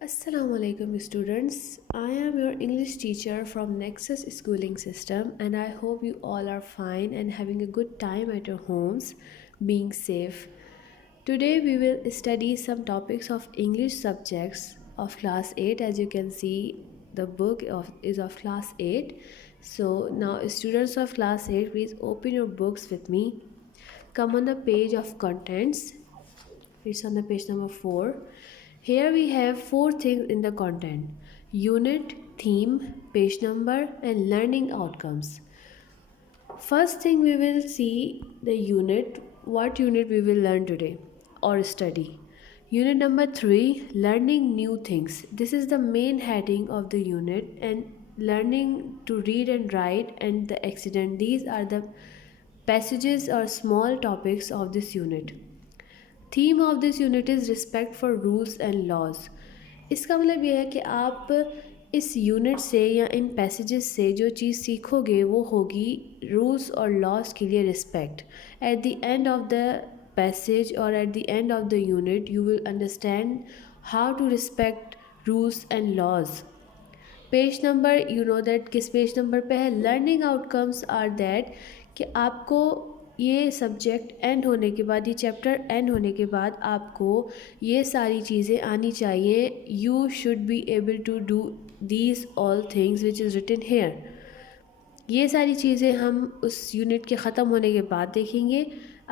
Assalamu alaikum students. I am your English teacher from Nexus Schooling System and I hope you all are fine and having a good time at your homes, being safe. Today we will study some topics of English subjects of class 8. As you can see, the is of class 8. So now students of class 8, please open your books with me. Come on the page of contents. It's on the page number 4. Here we have four things in the content: unit, theme, page number, and learning outcomes. First thing we will see the unit, what unit we will learn today or study. Unit number 3, learning new things. This is the main heading of the unit, and learning to read and write and the accident. These are the passages or small topics of this unit. Theme of this unit is respect for rules and laws. इसका मतलब यह है कि आप इस unit से या इन passages से जो चीज़ सीखोगे वो होगी रूल्स और लॉज के लिए respect. At the end of the passage और at the end of the unit you will understand how to respect rules and laws. Page number, you know that किस पेज नंबर पे है। Learning outcomes are that कि आपको ये subject and होने के बाद, ये चैप्टर एंड होने के बाद आपको ये सारी चीज़ें आनी चाहिए। You should be able to do these all things which is written here. ये सारी चीज़ें हम उस यूनिट के ख़त्म होने के बाद देखेंगे।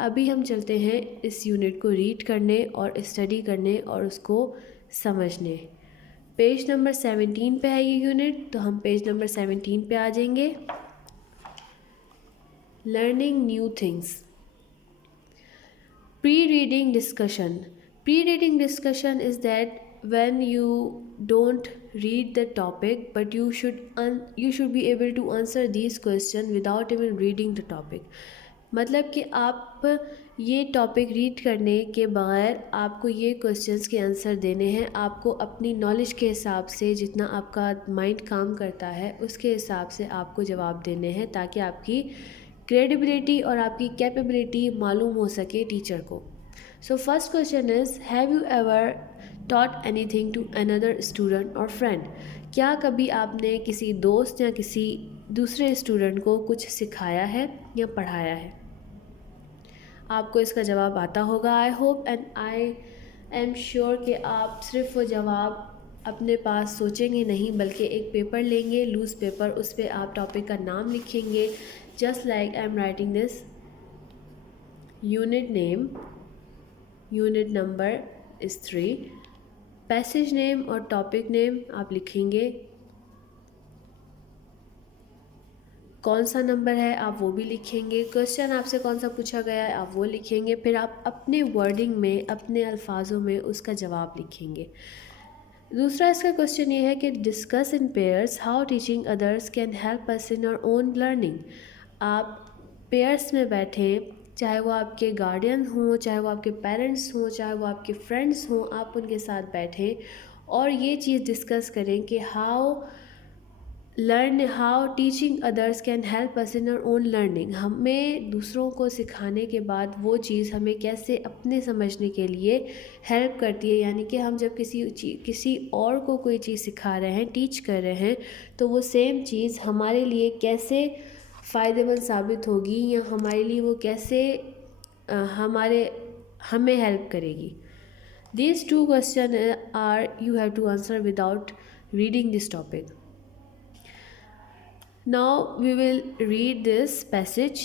अभी हम चलते हैं इस यूनिट को रीड करने और स्टडी करने और उसको समझने। पेज नंबर 17 पे है ये यूनिट, तो हम पेज नंबर 17 पे आ जाएंगे। Learning new things. Pre-reading discussion. Pre-reading discussion is that when you don't read the topic but you should be able to answer these questions without even reading the topic. मतलब कि आप ये topic read करने के बगैर आपको ये questions के आंसर देने हैं। आपको अपनी नॉलेज के हिसाब से, जितना आपका माइंड काम करता है उसके हिसाब से आपको जवाब देने हैं, ताकि आपकी क्रेडिबिलिटी और आपकी कैपेबिलिटी मालूम हो सके टीचर को। So first question is, have you ever taught anything to another student or friend? क्या कभी आपने किसी दोस्त या किसी दूसरे स्टूडेंट को कुछ सिखाया है या पढ़ाया है? आपको इसका जवाब आता होगा, I hope and I am sure कि आप सिर्फ वो जवाब अपने पास सोचेंगे नहीं, बल्कि एक पेपर लेंगे, लूज़ पेपर, उस पर आप टॉपिक का नाम लिखेंगे, just like I'm writing this. Unit name, unit number is 3, passage name और topic name आप लिखेंगे, कौन सा नंबर है आप वो भी लिखेंगे, क्वेश्चन आपसे कौन सा पूछा गया है आप वो लिखेंगे, फिर आप अपने वर्डिंग में, अपने अल्फाजों में उसका जवाब लिखेंगे। दूसरा इसका क्वेश्चन ये है कि discuss in pairs how teaching others can help us in our own learning. आप पेयर्स में बैठें, चाहे वो आपके गार्डियन हों, चाहे वो आपके पेरेंट्स हों, चाहे वो आपके फ्रेंड्स हों, आप उनके साथ बैठें और ये चीज़ डिस्कस करें कि how teaching others can help us in our own learning. हमें दूसरों को सिखाने के बाद वो चीज़ हमें कैसे अपने समझने के लिए हेल्प करती है। यानी कि हम जब किसी और को कोई चीज़ सिखा रहे हैं, टीच कर रहे हैं, तो वो सेम चीज़ हमारे लिए कैसे फ़ायदेमंद साबित होगी या हमारे लिए वो कैसे हमें हेल्प करेगी। These two question are you have to answer without reading this topic. Now we will read this passage.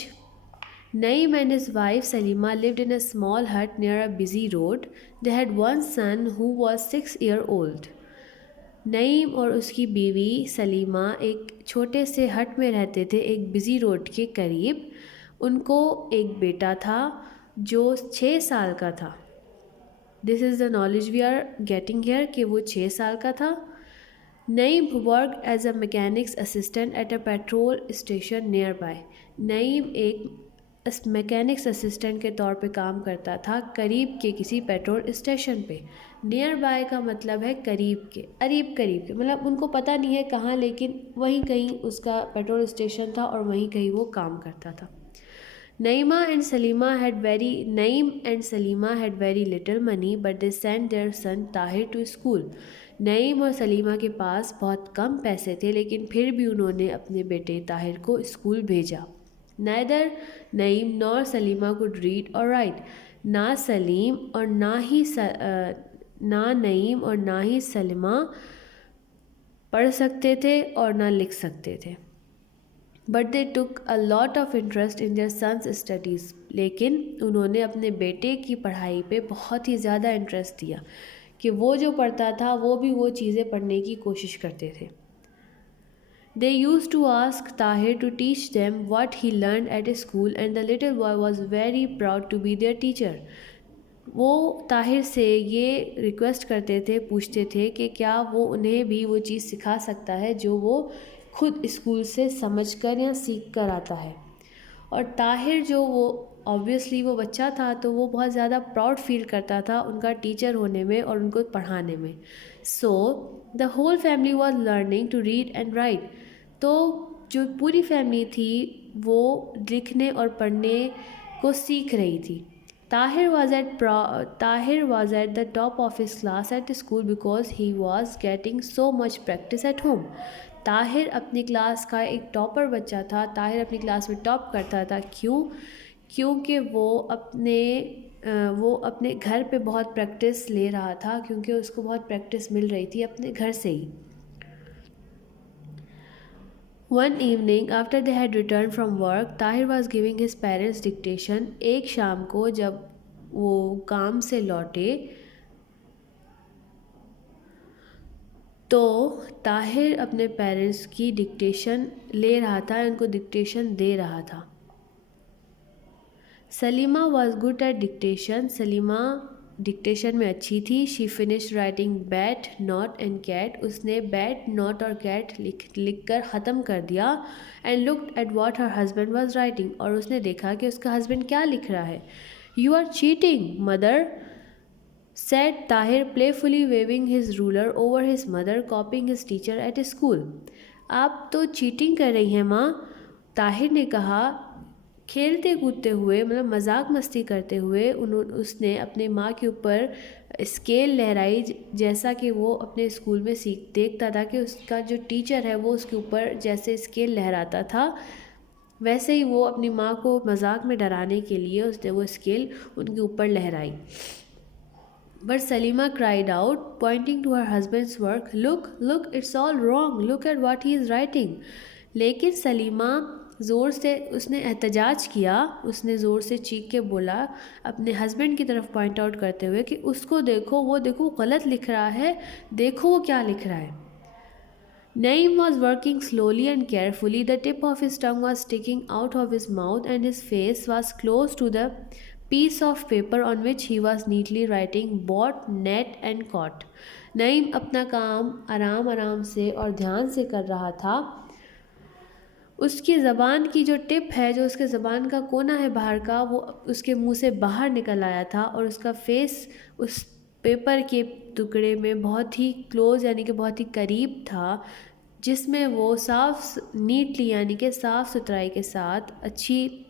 Naeem and his wife Salima lived in a small hut near a busy road. They had one son who was 6 years old. Naeem और उसकी बीवी सलीमा एक छोटे से हट में रहते थे, एक बिज़ी रोड के करीब। उनको एक बेटा था जो 6 साल का था। This is the knowledge we are getting here कि वो 6 साल का था। Naeem work as a mechanics assistant at a petrol station nearby. Naeem एक मैकेनिक्स असिस्टेंट के तौर पे काम करता था करीब के किसी पेट्रोल स्टेशन पे। नियर बाय का मतलब है करीब के, करीब के, मतलब उनको पता नहीं है कहाँ, लेकिन वहीं कहीं उसका पेट्रोल स्टेशन था और वहीं कहीं वो काम करता था। Naeem and Salima had very little money, but they sent their son Tahir to school. Naeem और सलीमा के पास बहुत कम पैसे थे, लेकिन फिर भी उन्होंने अपने बेटे ताहिर को स्कूल भेजा. Neither Naeem nor Salima could read or write. ना सलीम और ना नईम और ना ही सलीमा पढ़ सकते थे और ना लिख सकते थे. But they took a lot of interest in their sons studies. लेकिन उन्होंने अपने बेटे की पढ़ाई पे बहुत ही ज़्यादा इंटरेस्ट दिया कि वो जो पढ़ता था वो भी वो चीज़ें पढ़ने की कोशिश करते थे. They used to ask Tahir to teach them what he learn at a school and the little boy was very proud to be their teacher. वो ताहिर से ये रिक्वेस्ट करते थे, पूछते थे कि क्या वो उन्हें भी वो चीज़ सिखा सकता है जो वो खुद स्कूल से समझ कर या सीख कर आता है. और ताहिर जो वो ऑब्वियसली वो बच्चा था, तो वो बहुत ज़्यादा प्राउड फील करता था उनका टीचर होने में और उनको पढ़ाने में. So the whole family was learning to read and write. तो जो पूरी फैमिली थी वो लिखने और पढ़ने को सीख रही थी. Tahir was at the top of his class at school because he was getting so much practice at home. Tahir अपनी क्लास का एक टॉपर बच्चा था. ताहिर अपनी क्लास में टॉप करता था. क्योंकि वो अपने घर पे बहुत प्रैक्टिस ले रहा था, क्योंकि उसको बहुत प्रैक्टिस मिल रही थी अपने घर से ही. One evening after they had returned from work, Tahir was giving his parents dictation. एक शाम को जब वो काम से लौटे तो ताहिर अपने पेरेंट्स की डिक्टेशन ले रहा था, उनको डिक्टेशन दे रहा था. Salima was good at dictation. Salima dictation में अच्छी थी. She finish writing bat not and cat. उसने बैट नॉट और कैट लिख कर ख़त्म कर दिया. And looked at what her husband was writing. और उसने देखा कि उसका हस्बैंड क्या लिख रहा है. You are cheating mother, said Tahir, playfully waving his ruler over his mother, copying his teacher at school. आप तो चीटिंग कर रही हैं माँ, ताहिर ने कहा, खेलते कूदते हुए, मतलब मजाक मस्ती करते हुए. उसने अपने माँ के ऊपर स्केल लहराई, जैसा कि वो अपने स्कूल में देखता था कि उसका जो टीचर है वो उसके ऊपर जैसे स्केल लहराता था, वैसे ही वो अपनी माँ को मजाक में डराने के लिए उसने वो स्केल उनके ऊपर लहराई. But Salima cried out, pointing to her husband's work, Look, it's all wrong. Look at what he is writing. लेकिन सलीमा ज़ोर से उसने एहतजाज किया. उसने ज़ोर से चीख के बोला, अपने हस्बैंड की तरफ पॉइंट आउट करते हुए कि उसको देखो, वो देखो गलत लिख रहा है, देखो वो क्या लिख रहा है. Naeem was working slowly and carefully. The tip of his tongue was sticking out of his mouth and his face was close to the piece of paper on which he was neatly writing bought, net and caught. Naeem अपना काम आराम आराम से और ध्यान से कर रहा था. उसकी ज़बान की जो टिप है, जो उसके ज़बान का कोना है बाहर का, वो उसके मुंह से बाहर निकल आया था और उसका फेस उस पेपर के टुकड़े में बहुत ही क्लोज यानी कि बहुत ही करीब था, जिसमें वो नीटली यानी कि साफ़ सुथराई के साथ, अच्छी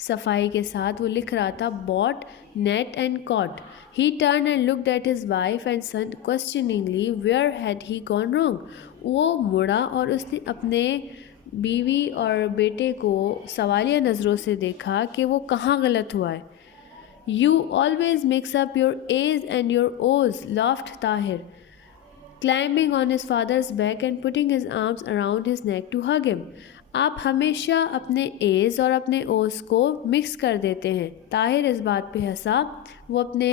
सफाई के साथ वो लिख रहा था bought, net and caught. He turn and looked at his wife and son questioningly where had he gone wrong. वो मुड़ा और उसने अपने बीवी और बेटे को सवालिया नज़रों से देखा कि वो कहाँ गलत हुआ है. You always mix up your age and your ओज, laughed Tahir, climbing on his father's back and putting his arms around his neck to hug him. आप हमेशा अपने एज और अपने ओस को मिक्स कर देते हैं. ताहिर इस बात पे हंसा. वो अपने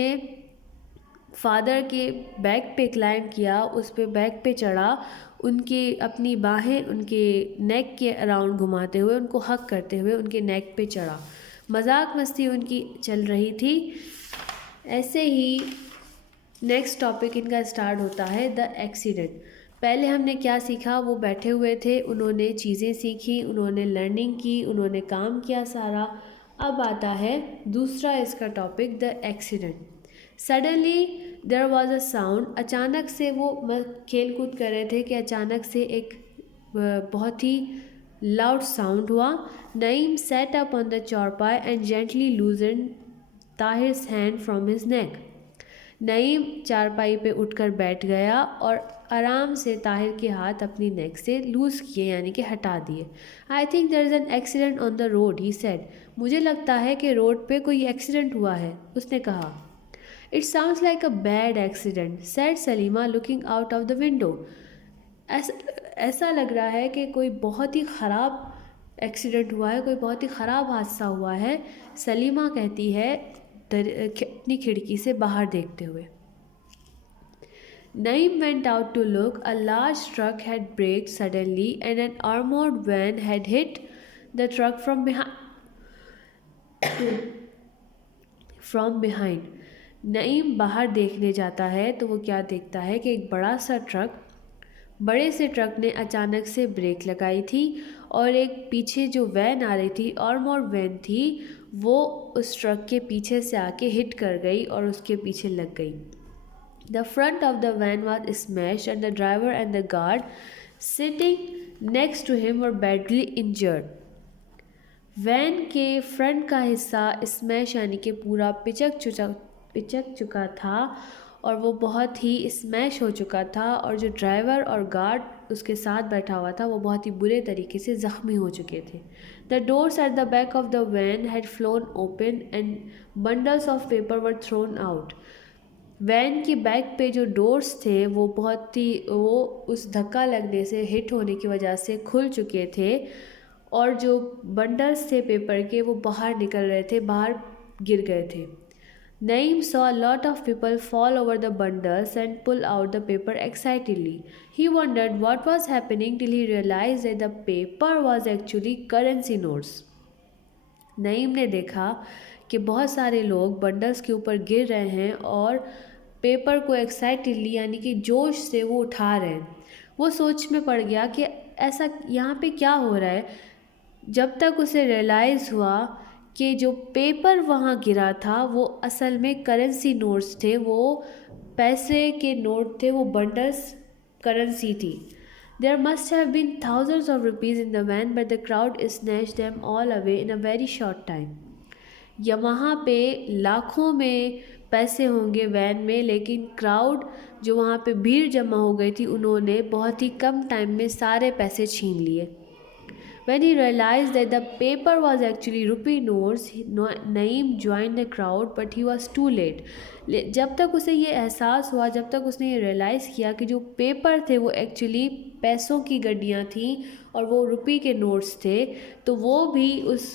फादर के बैक पे क्लाइंब किया, उस पे बैक पे चढ़ा, उनकी अपनी बाहें उनके नेक के अराउंड घुमाते हुए, उनको हक करते हुए उनके नेक पे चढ़ा. मजाक मस्ती उनकी चल रही थी. ऐसे ही नेक्स्ट टॉपिक इनका स्टार्ट होता है द एक्सीडेंट. पहले हमने क्या सीखा, वो बैठे हुए थे, उन्होंने चीज़ें सीखी, उन्होंने लर्निंग की, उन्होंने काम किया सारा. अब आता है दूसरा इसका topic the accident. Suddenly there was a sound. अचानक से वो खेल कूद कर रहे थे कि अचानक से एक बहुत ही लाउड साउंड हुआ। Naeem sat up on the चारपाई and gently loosened ताहिर's hand from his neck. Naeem चारपाई पे उठकर बैठ गया और आराम से ताहिर के हाथ अपनी नेक से लूज़ किए यानी कि हटा दिए। I think there is an accident on the road, he said. मुझे लगता है कि रोड पे कोई एक्सीडेंट हुआ है, उसने कहा। It sounds like a bad accident, said Salima looking out of the window. ऐसा ऐसा लग रहा है कि कोई बहुत ही ख़राब एक्सीडेंट हुआ है, कोई बहुत ही ख़राब हादसा हुआ है, सलीमा कहती है अपनी खिड़की से बाहर देखते हुए। Naim went out to look. A large truck had braked suddenly and an armored van had hit the truck from behind. From behind. Naeem बाहर देखने जाता है तो वो क्या देखता है कि एक बड़े से ट्रक ने अचानक से ब्रेक लगाई थी और एक पीछे जो वैन आ रही थी, आर्मर्ड वैन थी, वो उस ट्रक के पीछे से आके हिट कर गई और उसके पीछे लग गई। The front of the van was smashed and the driver and the guard sitting next to him were badly injured. Van के फ्रंट का हिस्सा स्मैश यानी कि पूरा पिचक चुका था और वो बहुत ही स्मैश हो चुका था, और जो ड्राइवर और गार्ड उसके साथ बैठा हुआ था वो बहुत ही बुरे तरीके से ज़ख्मी हो चुके थे। The doors at the back of the van had flown open and bundles of paper were thrown out. Van की बैक पे जो डोर्स थे वो उस धक्का लगने से, हिट होने की वजह से खुल चुके थे, और जो बंडल्स थे पेपर के वो बाहर निकल रहे थे, बाहर गिर गए थे। Naeem saw a lot of people fall over the bundles and pull out the paper excitedly. He wondered what was happening till he realized that the paper was actually currency notes. Naeem ने देखा कि बहुत सारे लोग bundles के ऊपर गिर रहे हैं और पेपर को एक्साइटेडली यानी कि जोश से वो उठा रहे हैं। वो सोच में पड़ गया कि ऐसा यहाँ पे क्या हो रहा है, जब तक उसे रियलाइज़ हुआ कि जो पेपर वहाँ गिरा था वो असल में करेंसी नोट्स थे, वो पैसे के नोट थे, वो बंडल्स करेंसी थी। There must have been thousands of rupees in the van, but the crowd snatched them all away in a very short time. या वहाँ पे लाखों में पैसे होंगे वैन में, लेकिन क्राउड जो वहाँ पे भीड़ जमा हो गई थी उन्होंने बहुत ही कम टाइम में सारे पैसे छीन लिए। When he realized that the paper was actually rupee notes, Naeem joined the crowd, but he was too late. जब तक उसे ये एहसास हुआ, जब तक उसने ये रियलाइज़ किया कि जो पेपर थे वो एक्चुअली पैसों की गड्डियाँ थीं और वो रुपये के नोट्स थे, तो वो भी उस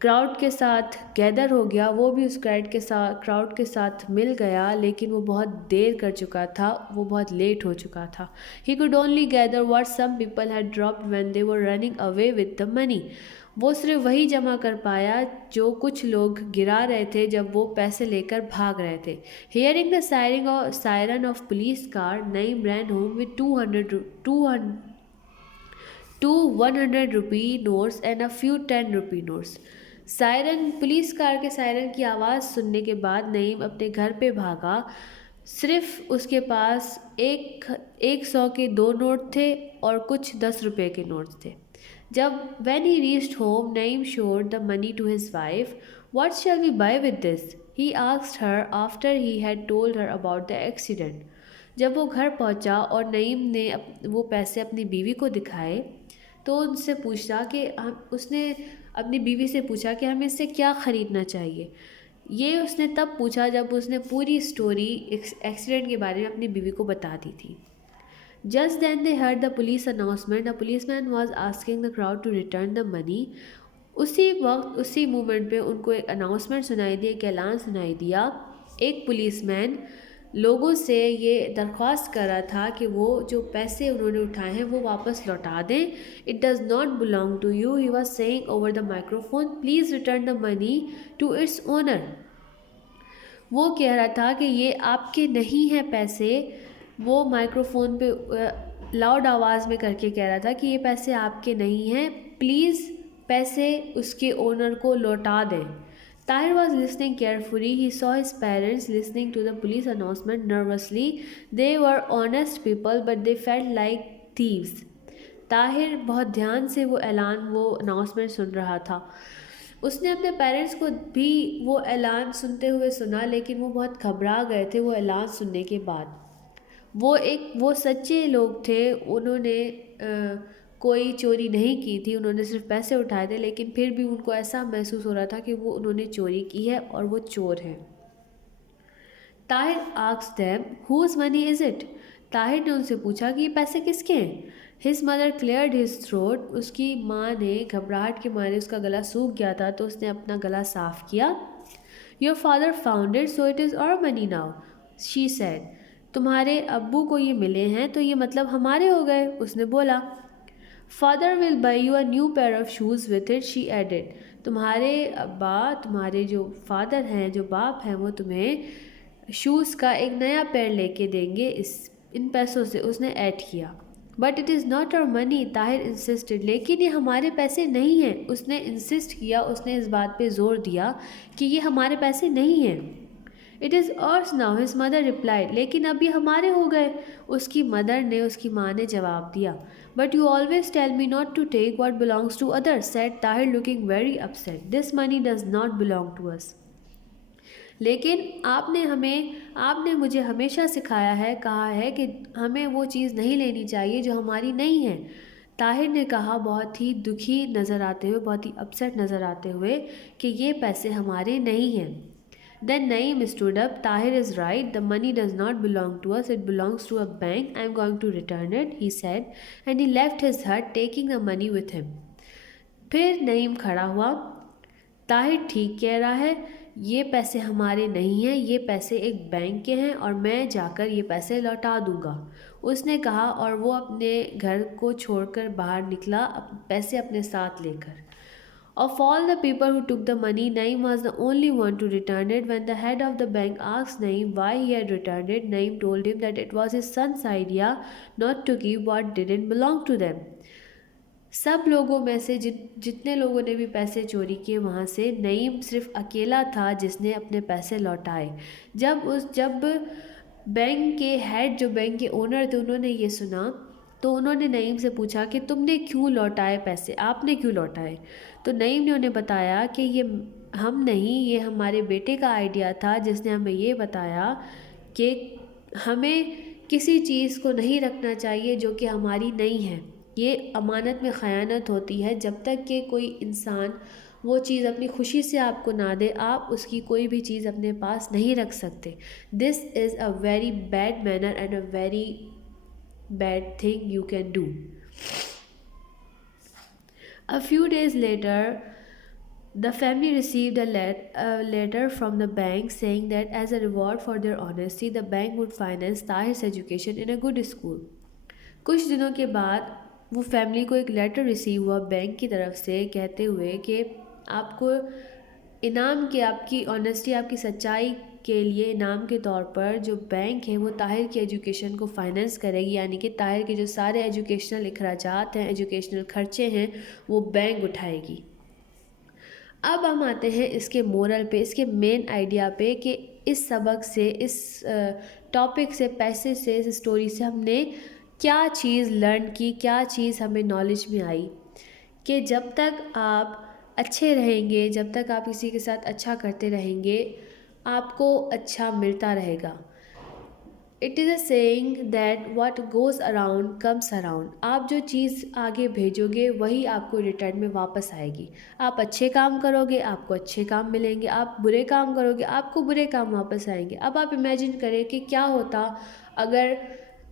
क्राउड के साथ गैदर हो गया, वो भी उस क्राउड के साथ मिल गया, लेकिन वो बहुत देर कर चुका था, वो बहुत लेट हो चुका था। He could only gather what some people had dropped when they were running away with the money. वो सिर्फ वही जमा कर पाया जो कुछ लोग गिरा रहे थे जब वो पैसे लेकर भाग रहे थे। Hearing the siren of police car, Naeem ran home with 100 rupee notes and a few 10 rupee notes. Police car के सायरन की आवाज़ सुनने के बाद नईम अपने घर पे भागा। सिर्फ उसके पास 100 के 2 नोट थे और कुछ 10 रुपए के नोट्स थे। जब when he reached home, Naeem showed the money to his wife. What shall we buy with this? He asked her after he had told her about the accident. जब वो घर पहुंचा और नईम ने वो पैसे अपनी बीवी को दिखाए तो उसने अपनी बीवी से पूछा कि हमें इससे क्या ख़रीदना चाहिए। ये उसने तब पूछा जब उसने पूरी स्टोरी एक्सीडेंट के बारे में अपनी बीवी को बता दी थी। Just then they heard the police announcement. A policeman was asking the crowd to return the money. उसी मोमेंट पे उनको एक अनाउंसमेंट सुनाई दी, एक ऐलान सुनाई दिया। एक पुलिसमैन लोगों से ये दरख्वास्त कर रहा था कि वो जो पैसे उन्होंने उठाए हैं वो वापस लौटा दें। It does not belong to you, he was saying over the microphone, please return the money to its owner. वो कह रहा था कि ये आपके नहीं हैं पैसे। वो माइक्रोफोन पे लाउड आवाज़ में करके कह रहा था कि ये पैसे आपके नहीं हैं, प्लीज़ पैसे उसके ओनर को लौटा दें। Tahir was listening carefully. He saw his parents listening to the police announcement nervously. They were honest people, but they felt like thieves. Tahir बहुत ध्यान से वो अनाउंसमेंट सुन रहा था। उसने अपने पेरेंट्स को भी वो ऐलान सुनते हुए सुना, लेकिन वो बहुत घबरा गए थे वो ऐलान सुनने के बाद। वो सच्चे लोग थे, उन्होंने कोई चोरी नहीं की थी, उन्होंने सिर्फ पैसे उठाए थे, लेकिन फिर भी उनको ऐसा महसूस हो रहा था कि वो उन्होंने चोरी की है और वो चोर हैं। Tahir asked them, whose money is it? Tahir ने उनसे पूछा कि ये पैसे किसके हैं। His mother cleared his throat. उसकी माँ ने घबराहट के मारे, उसका गला सूख गया था तो उसने अपना गला साफ किया। Your father found it so it is our money now, she said. तुम्हारे अब्बू को ये मिले हैं तो ये मतलब हमारे हो गए, उसने बोला। Father will buy you a new pair of shoes with it, she added. तुम्हारे अब्बा, तुम्हारे जो फादर हैं, जो बाप हैं, वो तुम्हें शूज़ का एक नया पेयर लेके देंगे इन पैसों से, उसने ऐड किया। But it is not our money, Tahir insisted. लेकिन ये हमारे पैसे नहीं हैं, उसने इंसिस्ट किया, उसने इस बात पे ज़ोर दिया कि ये हमारे पैसे नहीं हैं। It is ours now, his mother replied. लेकिन अब ये हमारे हो गए, उसकी माँ ने जवाब दिया। But you always tell me not to take what belongs to others, said Tahir looking very upset. This money does not belong to us. लेकिन आपने मुझे हमेशा सिखाया है, कहा है कि हमें वो चीज़ नहीं लेनी चाहिए जो हमारी नहीं है। ताहिर ने कहा, बहुत ही दुखी नज़र आते हुए, बहुत ही अपसेट नज़र आते हुए, कि ये पैसे हमारे नहीं हैं। Then Naeem stood up. Tahir is right. The money does not belong to us. It belongs to a bank. I am going to return it, he said, and he left his hut, taking the money with him. फिर नईम खड़ा हुआ। ताहिर ठीक कह रहा है, ये पैसे हमारे नहीं हैं, ये पैसे एक बैंक के हैं और मैं जाकर ये पैसे लौटा दूंगा, उसने कहा, और वो अपने घर को छोड़कर बाहर निकला, पैसे अपने साथ लेकर। Of all the people who took the money, Naeem was the only one to return it. When the head of the bank asked Naeem why he had returned it, Naeem told him that it was his son's idea not to give what didn't belong to them. सब लोगों में से जितने लोगों ने भी पैसे चोरी किए, वहाँ से नईम सिर्फ अकेला था जिसने अपने पैसे लौटाए। जब बैंक के हेड, जो बैंक के ओनर थे, उन्होंने ये सुना तो उन्होंने नईम से पूछा कि तुमने क्यों लौटाए पैसे, आपने क्यों लौटाए? तो नईम ने उन्हें बताया कि ये हम नहीं, ये हमारे बेटे का आइडिया था, जिसने हमें ये बताया कि हमें किसी चीज़ को नहीं रखना चाहिए जो कि हमारी नहीं है। ये अमानत में ख़यानत होती है। जब तक कि कोई इंसान वो चीज़ अपनी खुशी से आपको ना दे, आप उसकी कोई भी चीज़ अपने पास नहीं रख सकते। This is a very bad manner and a very bad thing you can do. A few days later, the family received a letter from the bank saying that as a reward for their honesty, the bank would finance Tahir's education in a good school. कुछ दिनों के बाद वो family को एक letter receive हुआ bank की तरफ से, कहते हुए कि आपको इनाम के, आपकी ऑनेस्टी, आपकी सच्चाई के लिए इनाम के तौर पर जो बैंक है वो ताहिर की एजुकेशन को फाइनेंस करेगी, यानी कि ताहिर के जो सारे एजुकेशनल अखराजात हैं, एजुकेशनल खर्चे हैं, वो बैंक उठाएगी। अब हम आते हैं इसके मोरल पे, इसके मेन आइडिया पे, कि इस सबक से, इस टॉपिक से, पैसे से, इस स्टोरी से हमने क्या चीज़ लर्न की, क्या चीज़ हमें नॉलेज में आई, कि जब तक आप अच्छे रहेंगे, जब तक आप किसी के साथ अच्छा करते रहेंगे, आपको अच्छा मिलता रहेगा। It is a saying that what goes around comes around. आप जो चीज़ आगे भेजोगे वही आपको रिटर्न में वापस आएगी। आप अच्छे काम करोगे, आपको अच्छे काम मिलेंगे, आप बुरे काम करोगे, आपको बुरे काम वापस आएंगे। अब आप इमेजिन करें कि क्या होता अगर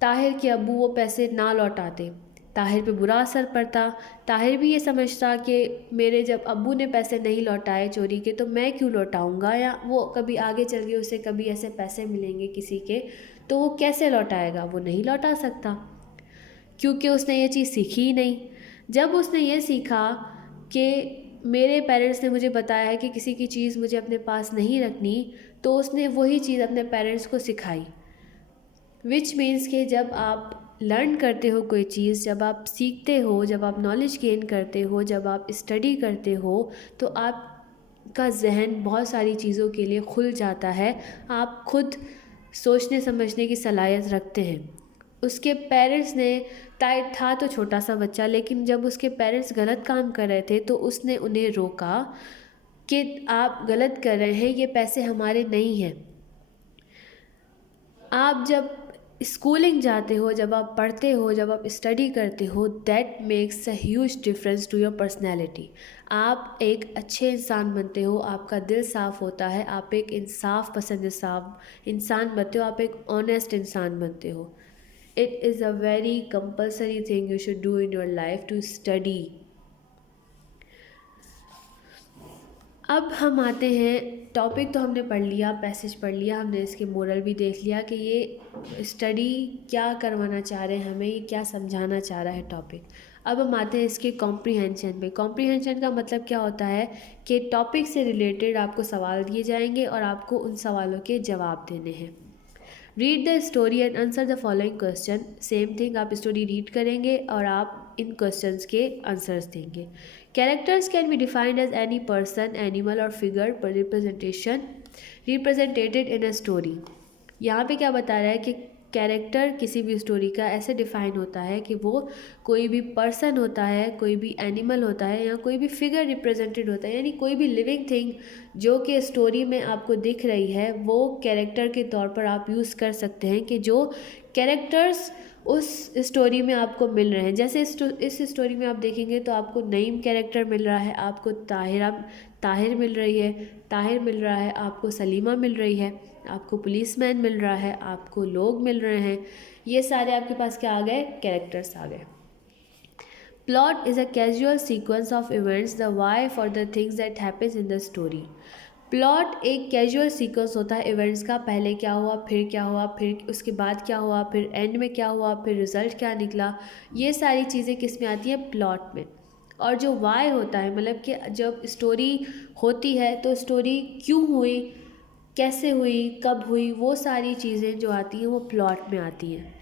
ताहिर के अब्बू वो पैसे ना लौटाते, ताहिर पे बुरा असर पड़ता। ताहिर भी ये समझता कि मेरे जब अब्बू ने पैसे नहीं लौटाए चोरी के, तो मैं क्यों लौटाऊंगा, या वो कभी आगे चल के उसे कभी ऐसे पैसे मिलेंगे किसी के, तो वो कैसे लौटाएगा? वो नहीं लौटा सकता, क्योंकि उसने ये चीज़ सीखी ही नहीं। जब उसने ये सीखा कि मेरे पेरेंट्स ने मुझे बताया है कि किसी की चीज़ मुझे अपने पास नहीं रखनी, तो उसने वही चीज़ अपने पेरेंट्स को सिखाई। विच मीन्स कि जब आप लर्न करते हो कोई चीज़, जब आप सीखते हो, जब आप नॉलेज गेन करते हो, जब आप स्टडी करते हो, तो आपका जहन बहुत सारी चीज़ों के लिए खुल जाता है। आप खुद सोचने समझने की सलाहियत रखते हैं। उसके पेरेंट्स ने था तो छोटा सा बच्चा, लेकिन जब उसके पेरेंट्स गलत काम कर रहे थे तो उसने उन्हें रोका कि आप गलत कर रहे हैं, ये पैसे हमारे नहीं हैं। आप जब स्कूलिंग जाते हो, जब आप पढ़ते हो, जब आप स्टडी करते हो, that makes a huge difference to your personality. आप एक अच्छे इंसान बनते हो, आपका दिल साफ़ होता है, आप एक इंसाफ पसंद साफ इंसान बनते हो, आप एक ऑनेस्ट इंसान बनते हो। It is a very compulsory thing you should do in your life to study. अब हम आते हैं, टॉपिक तो हमने पढ़ लिया, पैसेज पढ़ लिया, हमने इसके मोरल भी देख लिया कि ये स्टडी क्या करवाना चाह रहे हैं हमें, ये क्या समझाना चाह रहा है टॉपिक। अब हम आते हैं इसके कॉम्प्रीहेंशन पे। कॉम्प्रीहेंशन का मतलब क्या होता है कि टॉपिक से रिलेटेड आपको सवाल दिए जाएंगे और आपको उन सवालों के जवाब देने हैं। Read the story and answer the following question. Same thing, आप स्टोरी रीड करेंगे और आप इन क्वेश्चंस के आंसर्स देंगे। Characters can be defined as any person, animal or figure पर रिप्रेजेंटेटेड इन अ स्टोरी। यहाँ पे क्या बता रहा है कि कैरेक्टर किसी भी स्टोरी का ऐसे डिफाइन होता है कि वो कोई भी पर्सन होता है, कोई भी एनिमल होता है, या कोई भी फिगर रिप्रेजेंटेड होता है, यानी कोई भी लिविंग थिंग जो कि स्टोरी में आपको दिख रही है, वो कैरेक्टर के तौर पर आप यूज़ कर सकते हैं कि जो कैरेक्टर्स उस स्टोरी में आपको मिल रहे हैं। जैसे इस स्टोरी में आप देखेंगे तो आपको नईम कैरेक्टर मिल रहा है, आपको ताहिर मिल रही है, ताहिर मिल रहा है, आपको सलीमा मिल रही है, आपको पुलिसमैन मिल रहा है, आपको लोग मिल रहे हैं। ये सारे आपके पास क्या आ गए, कैरेक्टर्स आ गए। Plot is a casual sequence of events, the why for the things that happens in the story. Plot एक कैजुअल सीक्वेंस होता है इवेंट्स का, पहले क्या हुआ, फिर क्या हुआ, फिर उसके बाद क्या हुआ, फिर एंड में क्या हुआ, फिर रिजल्ट क्या निकला। ये सारी चीज़ें किस में आती हैं, प्लॉट में। और जो वाई होता है, मतलब कि जब स्टोरी होती है तो स्टोरी क्यों हुई, कैसे हुई, कब हुई, वो सारी चीज़ें जो आती हैं वो प्लॉट में आती हैं।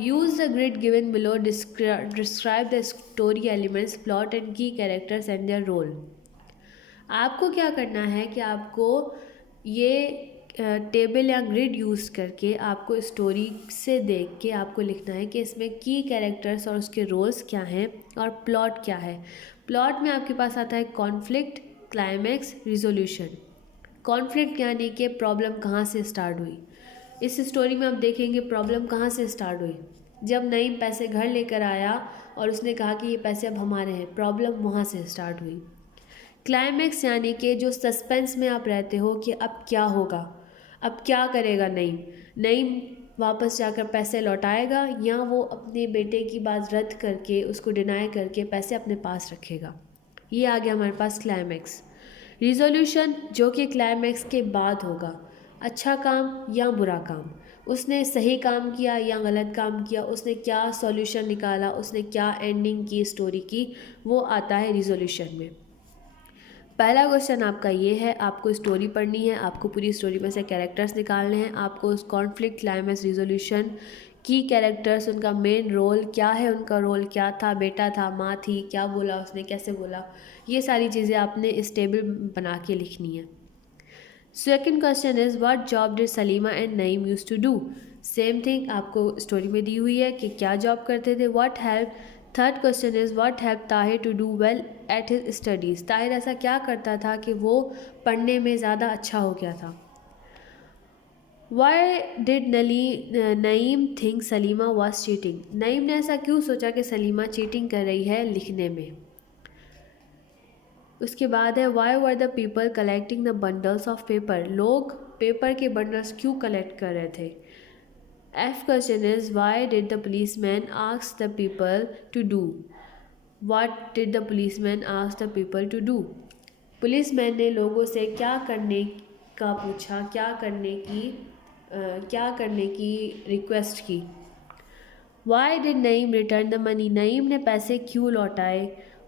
Use the grid given below, describe the story elements, plot and की कैरेक्टर्स एंड देयर रोल। आपको क्या करना है कि आपको ये टेबल या ग्रिड यूज़ करके आपको स्टोरी से देख के आपको लिखना है कि इसमें की कैरेक्टर्स और उसके रोल्स क्या हैं और प्लॉट क्या है। प्लॉट में आपके पास आता है कॉन्फ्लिक्ट, क्लाइमैक्स, रिजोल्यूशन। कॉन्फ्लिक्ट यानी कि प्रॉब्लम कहाँ से स्टार्ट हुई। इस स्टोरी में आप देखेंगे प्रॉब्लम कहाँ से स्टार्ट हुई, जब नईम पैसे घर लेकर आया और उसने कहा कि ये पैसे अब हमारे हैं, प्रॉब्लम वहाँ से स्टार्ट हुई। क्लाइमैक्स यानी कि जो सस्पेंस में आप रहते हो कि अब क्या होगा, अब क्या करेगा नईम, नईम वापस जाकर पैसे लौटाएगा या वो अपने बेटे की बात रद्द करके, उसको डिनाई करके पैसे अपने पास रखेगा। ये आ गया हमारे पास क्लाइमैक्स। रिजोल्यूशन जो कि क्लाइमैक्स के बाद होगा, अच्छा काम या बुरा काम, उसने सही काम किया या गलत काम किया, उसने क्या सॉल्यूशन निकाला, उसने क्या एंडिंग की स्टोरी की, वो आता है रिजोल्यूशन में। पहला क्वेश्चन आपका ये है, आपको स्टोरी पढ़नी है, आपको पूरी स्टोरी में से कैरेक्टर्स निकालने हैं, आपको उस कॉन्फ्लिक्ट, क्लाइमैक्स, रिजोल्यूशन की कैरेक्टर्स, उनका मेन रोल क्या है, उनका रोल क्या था, बेटा था, माँ थी, क्या बोला उसने, कैसे बोला, ये सारी चीज़ें आपने इस टेबल बना के लिखनी है। Second question is what job did Salima and Naeem use to do. Same thing आपको स्टोरी में दी हुई है कि क्या जॉब करते थे, what help. Third question is what help Tahir to do well at his studies. Tahir ऐसा क्या करता था कि वो पढ़ने में ज़्यादा अच्छा हो गया था। Why did Naeem think Salima was cheating. Naeem ने ऐसा क्यों सोचा कि सलीमा चीटिंग कर रही है लिखने में। उसके बाद है why were the people collecting the bundles of paper. लोग पेपर के बंडल्स क्यों कलेक्ट कर रहे थे। F question is why did the policeman ask the people to do? What did the policeman ask the people to do? Policeman ने लोगों से क्या करने का पूछा, क्या करने की रिक्वेस्ट की। Why did Naeem return the money. Naeem ने पैसे क्यों लौटाए।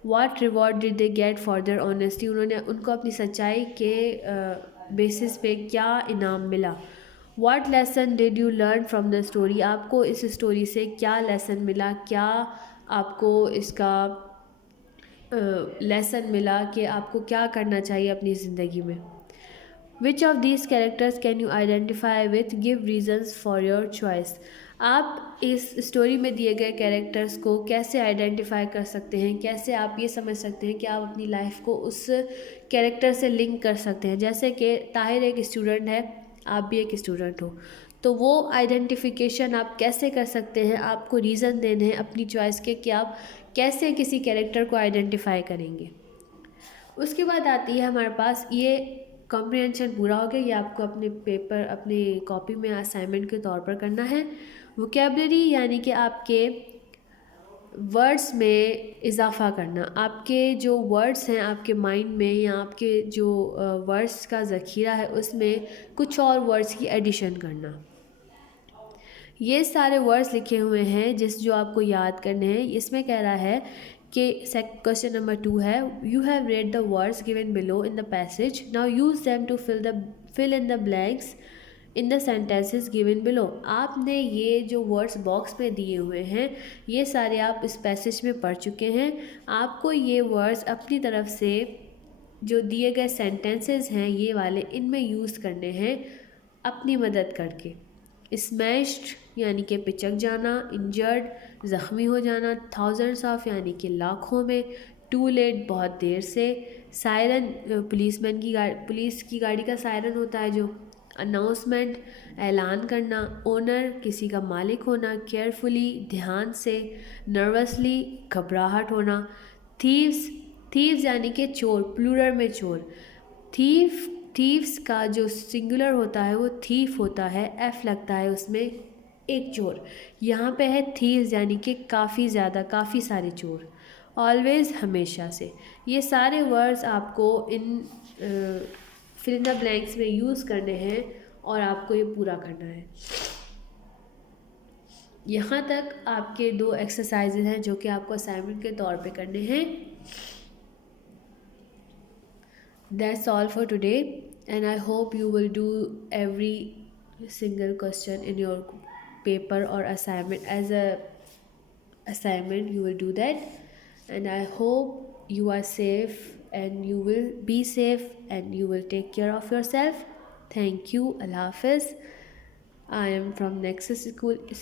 What reward did they get for their honesty। उनको अपनी सच्चाई के बेसिस पे क्या इनाम मिला। What lesson did you learn from the story। आपको इस स्टोरी से क्या लेसन मिला, क्या आपको इसका लेसन मिला कि आपको क्या करना चाहिए अपनी ज़िंदगी में। Which of these characters can you identify with, give reasons for your choice. आप इस स्टोरी में दिए गए कैरेक्टर्स को कैसे आइडेंटिफाई कर सकते हैं, कैसे आप ये समझ सकते हैं कि आप अपनी लाइफ को उस कैरेक्टर से लिंक कर सकते हैं। जैसे कि ताहिर एक स्टूडेंट है, आप भी एक स्टूडेंट हो, तो वो आइडेंटिफिकेशन आप कैसे कर सकते हैं, आपको रीज़न देने हैं अपनी चॉइस के कि आप कैसे किसी कैरेक्टर को आइडेंटिफाई करेंगे। उसके बाद आती है हमारे पास ये कॉम्प्रिहेंशन पूरा हो गया, ये आपको अपने पेपर अपने कॉपी में असाइनमेंट के तौर पर करना है। वोकेबलरी यानी कि आपके वर्ड्स में इजाफ़ा करना, आपके जो वर्ड्स हैं आपके माइंड में या आपके जो वर्ड्स का ज़ख़ीरा है उसमें कुछ और वर्ड्स की एडिशन करना। ये सारे वर्ड्स लिखे हुए हैं जो आपको याद करने हैं। इसमें कह रहा है कि क्वेश्चन नंबर 2 है, you have read the words given below in the passage, now use them to fill in the blanks in the sentences given below. आपने ये जो वर्ड्स बॉक्स में दिए हुए हैं ये सारे आप इस पैसेज में पढ़ चुके हैं। आपको ये वर्ड्स अपनी तरफ से जो दिए गए सेंटेंसेस हैं ये वाले, इनमें यूज़ करने हैं अपनी मदद करके। स्मैश्ड यानी कि पिचक जाना, इंजर्ड ज़ख्मी हो जाना, थाउजेंड्स ऑफ यानी कि लाखों में, टू लेट बहुत देर से, सायरन पुलिस की गाड़ी का सायरन होता है जो, अनाउंसमेंट ऐलान करना, ओनर किसी का मालिक होना, केयरफुली ध्यान से, नर्वसली घबराहट होना, थीव्स यानी कि चोर, प्लूरल में चोर, थीव्स का जो सिंगुलर होता है वो थीफ होता है, एफ लगता है उसमें, एक चोर। यहाँ पे है थीव्स यानी कि काफ़ी ज़्यादा, काफ़ी सारे चोर। ऑलवेज़ हमेशा से। ये सारे वर्ड्स आपको इन फिल इन द ब्लैंक्स में यूज़ करने हैं और आपको ये पूरा करना है। यहाँ तक आपके 2 एक्सरसाइजेज हैं जो कि आपको असाइनमेंट के तौर पे करने हैं। That's all for today, and I hope you will do every single question in your paper or assignment as a assignment. You will do that, and I hope you are safe and you will be safe and you will take care of yourself. Thank you. Allah Hafiz. I am from Nexus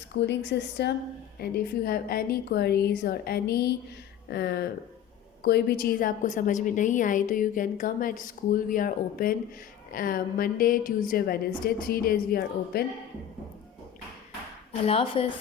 Schooling System, and if you have any queries or any कोई भी चीज़ आपको समझ में नहीं आई तो you can come at school, we are open Monday Tuesday Wednesday, 3 days we are open. अल्लाह हाफ़िज़।